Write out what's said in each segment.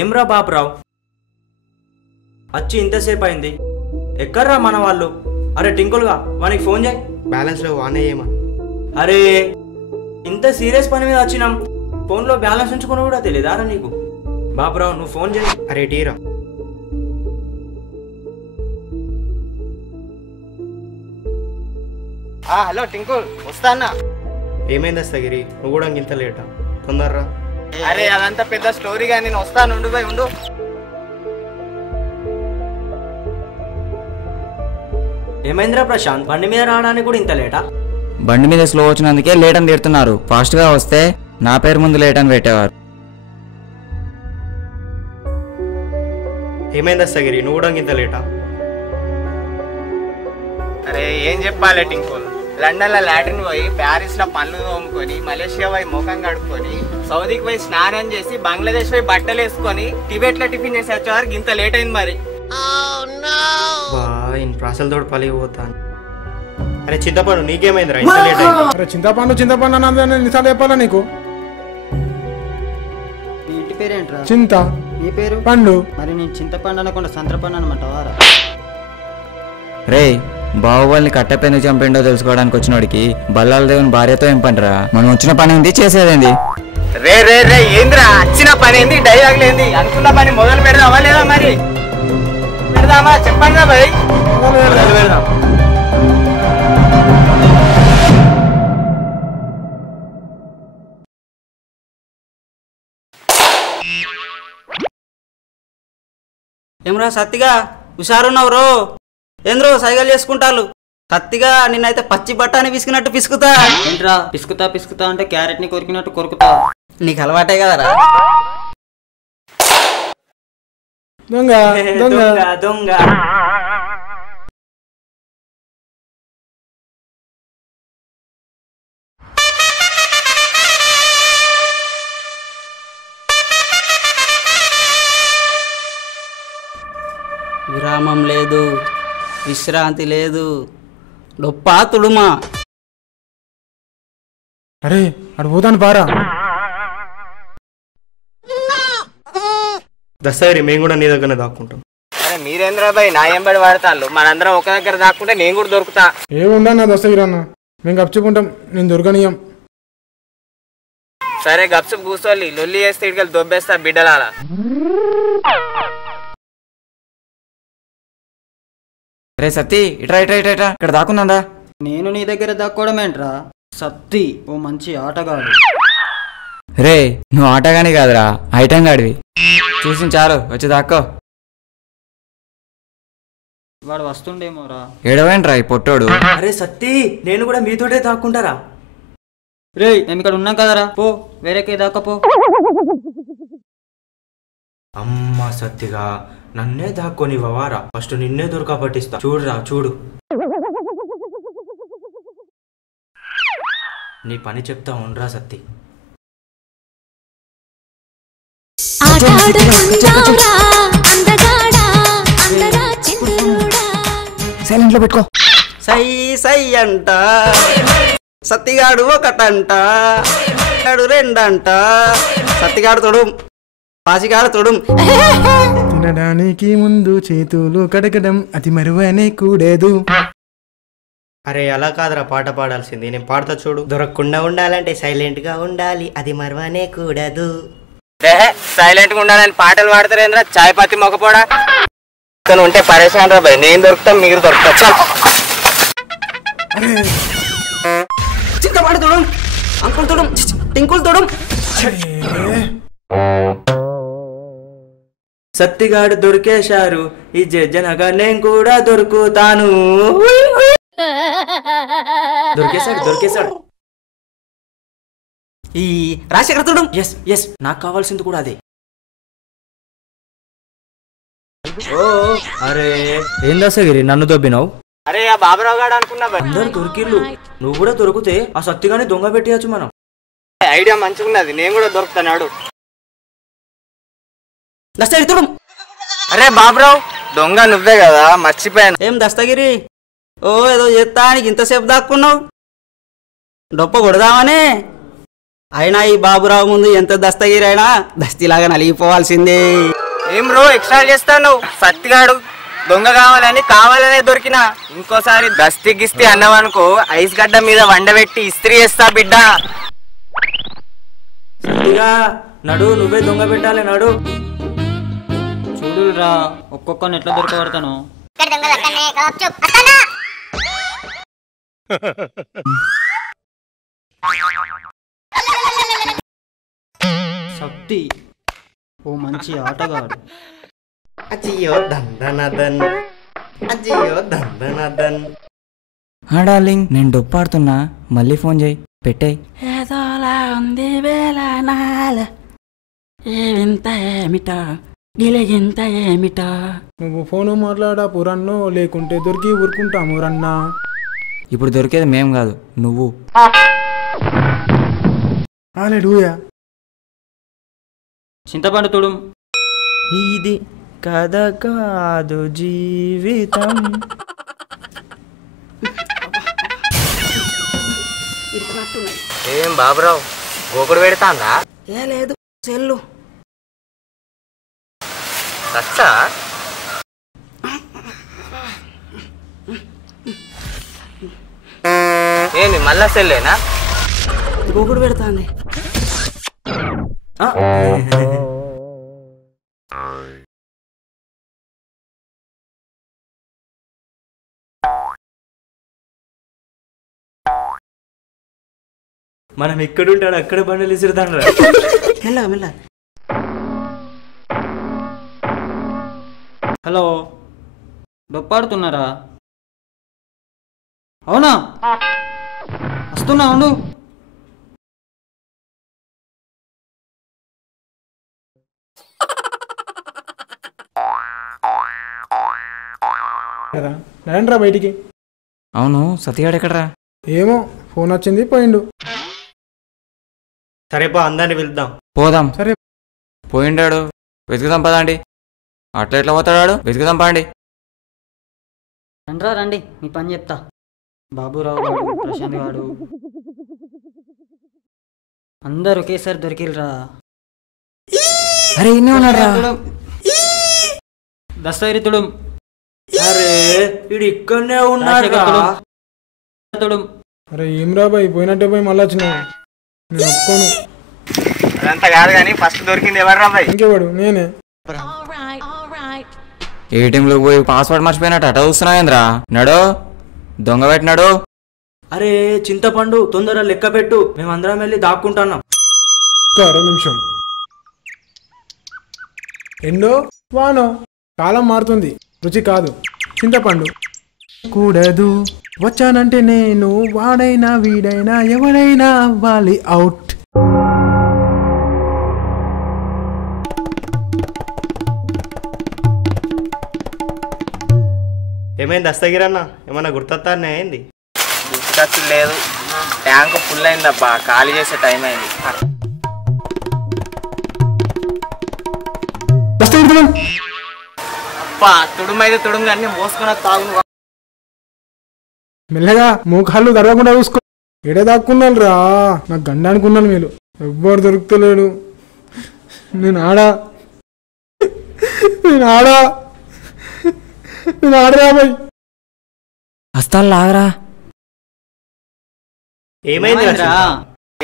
ఏమ్రా బాపురావు వచ్చి ఇంతసేపు అయింది, ఎక్కడ్రా మన వాళ్ళు? అరే టింకులుగా వానికి ఫోన్ చేయి. బ్యాలెన్స్ లో వానేయమా? అరే ఇంత సీరియస్ పని మీద వచ్చినాం, ఫోన్లో బ్యాలెన్స్ ఉంచుకుని కూడా తెలియదారా నీకు? బాపురావు నువ్వు ఫోన్ చేయి. అరే టీరా. హలో టింకు, వస్తానా? ఏమైంది దస్తగిరి, నువ్వు కూడా ఇంత లేటా? తొందరరా. అరే అదంతా పెద్ద స్టోరీగా, నేను వస్తాను, ఉండు పోయి ఉండు. ఏమైందిరా ప్రశాంత్, బండి మీద రావడానికి కూడా ఇంత లేటా? బండి మీద స్లో వచ్చినందుకే లేట్ అని తిడుతున్నారు. ఫాస్ట్ గా వస్తే నా పేరు ముందు లేట్ అని పెట్టేవారు. ఏమైంది దస్తగిరి, నువ్వు కూడా ఇంత లేటా? అరే ఏం చెప్పాలి టింకు, లండన్ లో లాటిన్ పోయి, ప్యారిస్ లో పనులు తోముకొని, మలేషియా పోయి ముఖం కడుక్కొని, సౌదీకి పోయి స్నానం చేసి, బంగ్లాదేశ్ పోయి బట్టలు వేసుకొని, టిబెట్ లో టిఫిన్ చేసి వచ్చేవారికి ఇంత లేట్ అయింది మరి. ఇన్ ప్రాసలతో పలిగిపోతాను. అరే చింతపండు, నీకేమైందిరా ఇంత లేట్ అయింది? అరే చింతపండు అన్నది నిసాలు చెప్పాలా నీకు? నీ ఇంటి పేరేంట్రా? చింత. నీ పేరు పండు. మరి నేను చింతపండు అనకుండా సంత్రపండు అనమాటవారా? రే బాహుబలిని కట్టెపెన్ను చంపిండో తెలుసుకోవడానికి వచ్చినోడికి బల్లాల దేవుని భార్యతో ఏం పనిరా? మనం వచ్చిన పని ఏంది, చేసేదేంది? రే రే రే ఏంద్రా, వచ్చిన పని ఏంది, డైలాగ్ లేంది, అనుకున్న పని మొదలు పెడదామా లేదా? మరి పెడదామా, చెప్పండి రా భయ్. పెడదాం. ఏమరా సత్తిగా హుషారున్నావు రో? ఏంద్రో సైగలు చేసుకుంటారు? కత్తిగా నిన్నైతే పచ్చి బట్టాని పిసుకున్నట్టు పిసుకుతా. ఏంట్రా పిసుకుతా పిసుకుతా అంటే క్యారెట్ ని కొరికినట్టు కొరుకుతా. నీకు అలవాటే కదరా. దొంగ దొంగ దొంగ. విరామం లేదు, విశ్రాంతి లేదు, డొప్పా తుడుమా. అరే అడు పోతాను పారా. దస్తగిరి, మేము కూడా నీ దగ్గరనే దాక్కుంటాం. అరే మీరేంద్ర భయ్ నా ఎంబడి వాడతాళ్ళు, మనందరం ఒక దగ్గర దాక్కుంటే నేను కూడా దొరుకుతా. ఏముండా నా దస్తగిరి అన్న, మేము గప్చుకుంటాం, నేను దొరకనీయం. సరే గప్సు కూర్చోలి, లొల్లి చేస్తే ఇటుకలు దొబ్బేస్తా బిడ్డలాల. రే సత్తి, ఇట్రా ఇట్రా ఇట్రా ఇట్రా, ఇక్కడ దాక్కుందా? నేను నీ దగ్గర దక్కోవడం ఏంట్రా? సత్తి ఓ మంచి ఆటగాడు. రే నువ్వు ఆటగాని కాదురా, ఐటం గాడివి. చూసి చాలు, వచ్చి దాక్కో. వాడు వస్తుండేమోరా. ఏడవేంట్రా ఈ పొట్టోడు? అరే సత్తి, నేను కూడా మీతోటే దాక్కుంటారా? రే మేము ఇక్కడ ఉన్నాం కదరా, పో వేరేకే దాకపో. అమ్మ సత్తిగా, నన్నే దాక్కొని వవారా, ఫస్ట్ నిన్నే దొరక పట్టిస్తా. చూడురా చూడు, నీ పని చెప్తా ఉండరా సత్తి. సైలెంట్ లో పెట్టుకో. సై సై అంట, సత్తిగాడు ఒకటంట, గాడు రెండంట, సత్తిగాడు తొడుం, పాసిగాడు తొడుం. తినడానికి ముందు చేతులు కడగడం అది మరువనే కూడదు. అరే అలా కాదురా పాట పాడాల్సింది, నేను పాడతా చూడు. దొరకకుండా ఉండాలంటే సైలెంట్ గా ఉండాలి, అది మరవనే కూడదు. సైలెంట్ గా ఉండాలని పాటలు పాడతారేంద్రా, చాయ్ పత్తి మొక్కపోడా. ఉంటే పరేషాన్ రా భయ్, నేను దొరుకుతాం, మీరు దొరుకుతా. చింతపాడు తొడుం, అంకుల్ తొడుం, టింకుల్ తొడుం. సత్తిగాడు దొరికేశారు, ఈ జనగా నేను కూడా దొరుకుతాను. దొరికేశాడు. ఈ రాజశేఖర్ తొడుం. ఎస్ ఎస్, నాకు కావాల్సింది కూడా అదే. అరే ఏం దస్తగిరి, నన్ను దొబ్బినావు? అరే ఆ బాబురావు గాడు అనుకున్నా భయ్. అందరు దొరికిళ్ళు, నువ్వు కూడా దొరికితే ఆ సత్తిగానే దొంగ పెట్టేయచ్చు మనం. ఐడియా మంచిగున్నది, నేను కూడా దొరుకుతాడు. దస్తగిరి తొడుం. అరే బాబురావు, దొంగ నువ్వే కదా, మర్చిపోయాను. ఏం దస్తగిరి, ఓ ఏదో చేస్తానికి ఇంతసేపు దాక్కున్నావు? డొప్ప కొడదామనే అయినా ఈ బాబురావు ముందు ఎంత దస్తగిరైనా దస్తీలాగా నలిగిపోవాల్సిందే. ఏం బ్రో ఎక్స్ట్రా చేస్తాను? సత్తిగాడు దొంగ కావాలనే దొరికినా ఇంకోసారి దస్తి గిస్తి అన్నావనుకో ఐస్ గడ్డ మీద వండబెట్టి ఇస్త్రీ చేస్తా బిడ్డ. సత్తిగా నడు, నువ్వే దొంగ పెట్టాలి నడు. చూడురా ఒక్కొక్కరిని ఎట్లా దొరకబడతాను. శక్తి ఓ మంచి ఆటగాడు. అజియో దందనదన్, అజియో దందనదన్. డార్లింగ్ నేను డొప్పాడుతున్నా, మళ్ళీ ఫోన్ చేయి, పెట్టేయ్. ఏదోలా ఉంది వేళ నాల, ఏ వింత ఏమిటో గిలిగింత ఏమిటో. నువ్వు ఫోను మాట్లాడా పురన్నో, లేకుంటే దొరికి ఊరుకుంటాము రన్నా. ఇప్పుడు దొరికేది మేం కాదు, నువ్వు. ఆలేడుయా. చింతపండు తుడుం. ఇది కథ కాదు జీవితం. ఏం బాబురావు గోకుడు పెడతాందా? ఏ లేదు సెల్లు. సచ్చా ఏంది మళ్ళా సెల్లేనా? గోకుడు పెడతాంది. మనం ఎక్కడుంటాడు అక్కడ బండలు ఇసురుతాను రా. మెల్లగా మెల్ల. హలో డొప్పాడుతున్నారా? అవునా, వస్తున్నా ఉండు. రండ్రా బయటికి. అవును సత్యగాడు ఎక్కడరా? ఏమో ఫోన్ వచ్చింది పోయిండు. సరేపా అందరిని పిలుద్దాం. పోదాం. సరే. పోయిండాడు, వెతుకుదాం పదండి. అట్లా ఎట్లా పోతాడాడు, వెతుకుదాం పాండి. రండ్రా రండి, మీ పని చెప్తా. బాబురావు గాడు, ప్రశాంత్ గాడు అందరు ఒకేసారి దొరికిల్రా. అరే ఇన్నే ఉన్నారా? దస్తగిరి తుడుం. అరే వీడు ఇక్కడనే ఉన్నాడు తుడుం. అరే ఏం రా బాయ్, పోయినట్టే పోయి మళ్ళీ వచ్చినావు. నేను ఒప్పుకోను. అదంతా కాదు కానీ ఫస్ట్ దొరికింది ఎవర్రా బాయ్? ఇంకెవాడు? నేనే. ఏటీఎంలోకి పోయి పాస్వర్డ్ మర్చిపోయినట్టు అట చూస్తున్నావేంద్రా? నడు, దొంగ పెట్టినాడు. అరే చింతపండు తొందర లెక్క పెట్టు, మేమందరం వెళ్ళి దాక్కుంటున్నాం. అర నిమిషం. ఎండో వానో కాలం మారుతుంది, రుచి కాదు. చింతపండు కూడదు వచ్చానంటే నేను, వాడైనా వీడైనా ఎవడైనా అవ్వాలి అవుట్. ఏమైంది దస్తగిరన్న, ఏమన్నా గుర్తొస్తానే ఏంది? గుర్తు లేదు, ట్యాంక్ ఫుల్ అయిందబ్బా, ఖాళీ చేసే టైం అయింది. అబ్బా తుడుమైతే తుడుము కానీ మోసుకున్న తాగు. మెల్లగా మోకాళ్ళు దడవకుండా చూసుకో. ఎడ దాక్కున్నాను రా, నాకు గండ అనుకున్నాను. మీరు ఎవ్వరు దొరుకుతలేడు. నేను ఆడా బాయ్. హస్తాలు లాగరా. ఏమైంది ఏమైందిరా?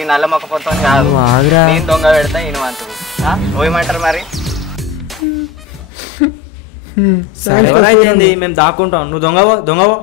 ఈ నల్ల మొక్క పొత్తం కాదు, ఆగరా. నేను దొంగ పెడతా ఈయన అంటారు. పోయమంటారు మరి. ఎవరైతే మేము దాక్కుంటాం, నువ్వు దొంగవో దొంగవో.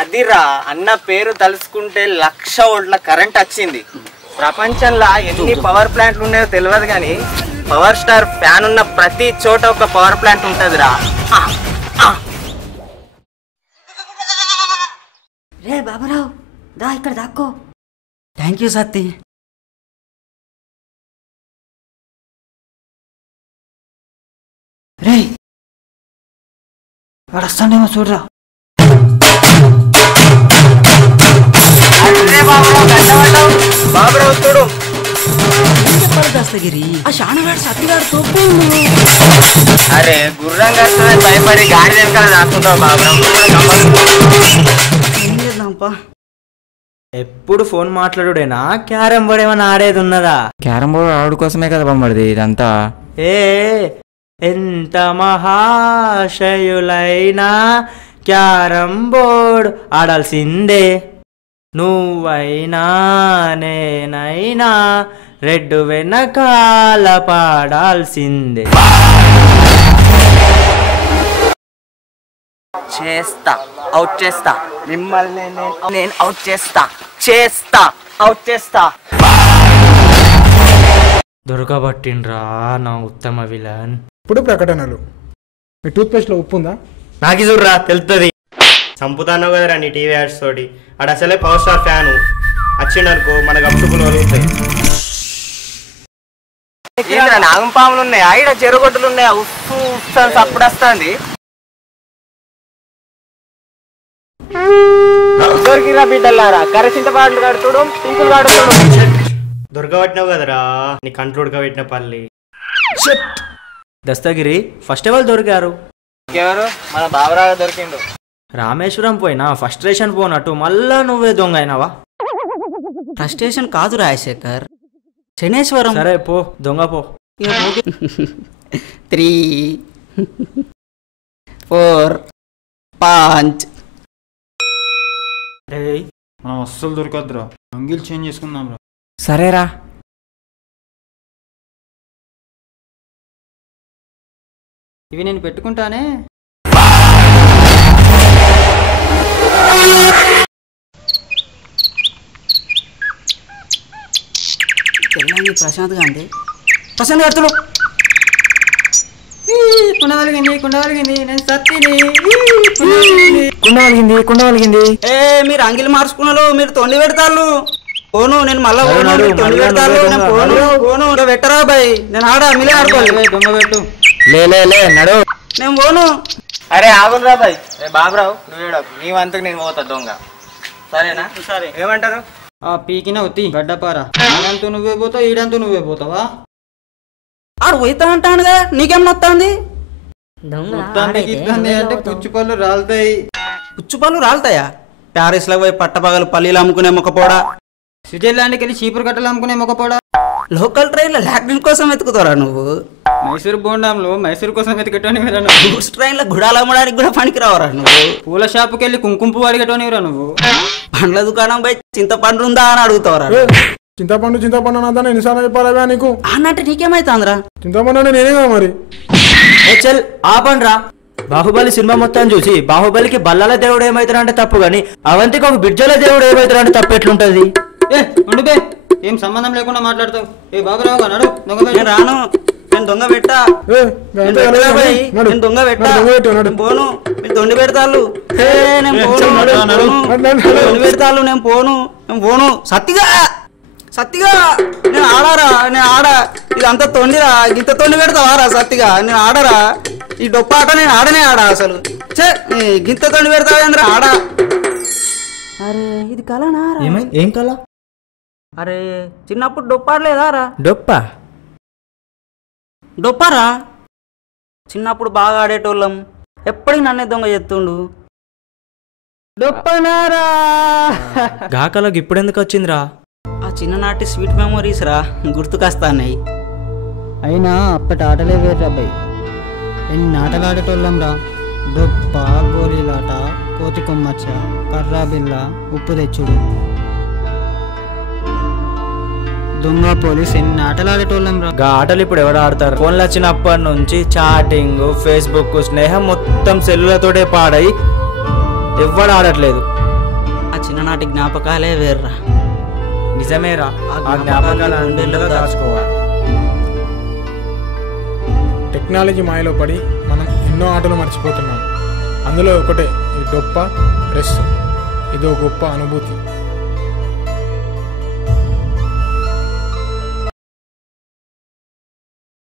అదిరా అన్న పేరు తలుసుకుంటే 1,00,000 వోల్ట్ల కరెంట్ వచ్చింది. ప్రపంచంలో ఎన్ని పవర్ ప్లాంట్లు ఉన్నాయో తెలియదు కానీ పవర్ స్టార్ ఫ్యాన్ ఉన్న ప్రతి చోట ఒక పవర్ ప్లాంట్ ఉంటదిరా. రే బాబురావు దా ఇక్కడ దాక్కో. Thank you Satti. రే వాడు వస్తాడేమో చూడరా. బాబురావు చూడు చెప్పాలి దస్తగిరి ఆ శానగాడు సత్తిగాడు తోపు అరే గుర్రం కడుతుంది భయపడి గాడి వెనకాల దాక్కుంటావు బాబురావు ఏం చేద్దాంపా ఎప్పుడు ఫోన్ మాట్లాడుడేనా క్యారం బోర్డ్ ఏమైనా ఆడేది ఉన్నదా? క్యారం బోర్డ్ ఆడు కోసమే కదా బామ్మడిది ఇదంతా. ఏ ఎంత మహాశయులైనా క్యారం బోర్డ్ ఆడాల్సిందే. నువ్వైనా నేనైనా రెడ్డు వెనకాల పాడాల్సిందే. చేస్తా అవుట్ చేస్తా మిమ్మల్ని నేను అవుట్ చేస్తా అవుట్ చేస్తా. దొరకబట్టిండ్రా నా ఉత్తమ విలన్. ఇప్పుడు ప్రకటనలు. మీ టూత్పేస్ట్లో ఉప్పు ఉందా? నాకు చూడరా తెలుస్తుంది. చంపుతాన్నావు కదరా నీ టీవీ యాడ్స్ తోటి. ఆడ అసలే పవర్ స్టార్ ఫ్యాను వచ్చిండనుకో మనకు అప్పులు కలుగుతాయి. నాగం పాములు ఉన్నాయా ఈడ చెరుగొడ్డులు ఉన్నాయా? ఉప్పు సప్పుడు వస్తుంది. దొరికిరా బిడ్డలారా కరసింత పాటలు కడుతుడు పింకులు కడుతుడు. దొరకబట్టినావు కదరా నీ కంట్లు ఉడకబెట్టిన పల్లి. దస్తగిరి ఫస్ట్ ఎవరు దొరికారు? ఎవరు? మన బాబురావు దొరికిండు. రామేశ్వరం పోయినా ఫ్రస్ట్రేషన్ పోనట్టు మళ్ళా నువ్వే దొంగ అయినావా? ఫ్రస్ట్రేషన్ కాదు రాజశేఖర్, శనేశ్వరం. సరే పో దొంగ పో. 3 4 5 మనం అస్సలు దొరకద్దురా, అంగిల్ చేంజ్ చేసుకుందాం రా. సరేరా. ఇవి నేను పెట్టుకుంటానే. తెల్లంగి ప్రశాంత్ గాంధీ ప్రశాంత్ గారు కుండవలిగింది నేను సత్తిని. కుండవలిగింది. ఏ మీరు అంగిలి మార్చుకున్నారు, మీరు తొండి పెడతాళ్ళు. పోను నేను మళ్ళా పోను, నడు, మీరు తొండి మళ్ళా పెడతాళ్ళు. నువ్వే నేను దొంగ. పోను ఇంకా పెట్టరా బాయ్, నేను ఆడ మిలే ఆడుకోవాలి. దొంగ పెట్టు. లే నడు. నేను పోను. అరే ఆగురా బాయ్. బాబురావు నువ్వు నీ వంతుకు నేను పోతా దొంగ. సరేనా? సరే ఏమంటారు? ఆ పీకిన ఒత్తి గడ్డపారా. ఆడంతూ నువ్వే పోతావు, ఈడంతూ నువ్వే పోతావా? ఆడు పోయితా అంటానుగా, నీకేం నొత్తాంది? మొత్తానికి ఇబ్బంది అంటే పుచ్చిపళ్ళు రాలుతాయి. పుచ్చుపళ్ళు రాలుతాయా? ప్యారిస్ లో పోయి పట్టపగలు పల్లీలు అమ్ముకునే మొక్కపోడా, స్విట్జర్లాండ్కి వెళ్ళి చీపురు కట్టలు అమ్ముకునే మొక్కపోడా, లోకల్ ట్రైన్లో లాక్డౌన్ కోసం వెతుకుతారా నువ్వు? మైసూరు బోండాంలో మైసూరు కోసం వెతికేటోని రా. బూస్ ట్రైన్లో గుడాలు అమ్మడానికి కూడా పనికి రావరా నువ్వు? పూల షాపుకి వెళ్ళి కుంకుమ అడిగేటోనిరా నువ్వు. పండ్ల దుకాణం పోయి చింతపండు ఉందా అని అడుగుతావరా? చింతపండు అన్నదాన్ని ఎన్నిసార్లు చెప్పాలా నీకు? అన్నట్టు నీకేమైతుందిరా? చింతపండు అంటే నేనే కదా మరి. చల్ ఆపండ్రా. బాహుబలి సినిమా మొత్తం చూసి బాహుబలికి బల్లాల దేవుడు ఏమైతాడంటే తప్పు గాని అవంతికి ఒక బిడ్జల దేవుడు ఏమైతాడంటే తప్పు ఎట్లుంటది? ఉండిపే, ఏం సంబంధం లేకుండా మాట్లాడతావు. ఏ బాబురావు నడు దొంగ నేను రాను, నేను దొంగ పెట్టా, నేను పెట్టరా పోయి, నేను దొంగ పెట్టా, నేను పోను, మీరు తొండి పెడతాళ్ళు. నేను పోను, తొండి పెడతాళ్ళు, నేను పోను. సత్తిగా నేను ఆడారా, నేను ఆడా. ఇదంతా తొండిరా, ఇంత తొండి పెడతావారా సత్తిగా? నేను ఆడరా, ఈ డొప్ప ఆట నేను ఆడనే ఆడా అసలు. గింత తొండి పెడతావేంద్ర ఆడా. అరే ఇది కలనా? ఏం కల? అరే చిన్నప్పుడు డొప్పాడలేదారా? డొప్పా? చిన్నప్పుడు బాగా ఆడేటోళ్ళం, ఎప్పటికి నన్నే దొంగ చెప్తుండు. డొప్పనారా. గాకలోకి ఇప్పుడెందుకు వచ్చిందిరా? ఆ చిన్ననాటి స్వీట్ మెమోరీస్ రా గుర్తుకొస్తాయి. అయినా అప్పటి ఆటలే వేరు అబ్బాయి. ఎన్ని ఆటలు ఆడేటోళ్ళం రా. డొప్ప, గోళీలాట, కోతి కొమ్మచ్చ, కర్రా బిల్ల, ఉప్పు తెచ్చుడు, దొంగ పోలీస్, ఎన్ని ఆటలు ఆడేటోళ్ళం రా. గా ఆటలు ఇప్పుడు ఎవరు ఆడతారు? ఫోన్లు వచ్చినప్పటి నుంచి చాటింగ్, ఫేస్బుక్, స్నేహం మొత్తం సెల్లులతోటే పాడై ఎవ్వడు ఆడట్లేదు. ఆ చిన్ననాటి జ్ఞాపకాలే వేర్రా. నిజమేరా, ఆ ఆ జ్ఞాపకాలు గుండెల్లో దాచుకోవాలి. టెక్నాలజీ మాయలో పడి మనం ఎన్నో ఆటలు మర్చిపోతున్నాం. అందులో ఒకటే ఈ డొప్ప రెస్. ఇదో గొప్ప అనుభూతి.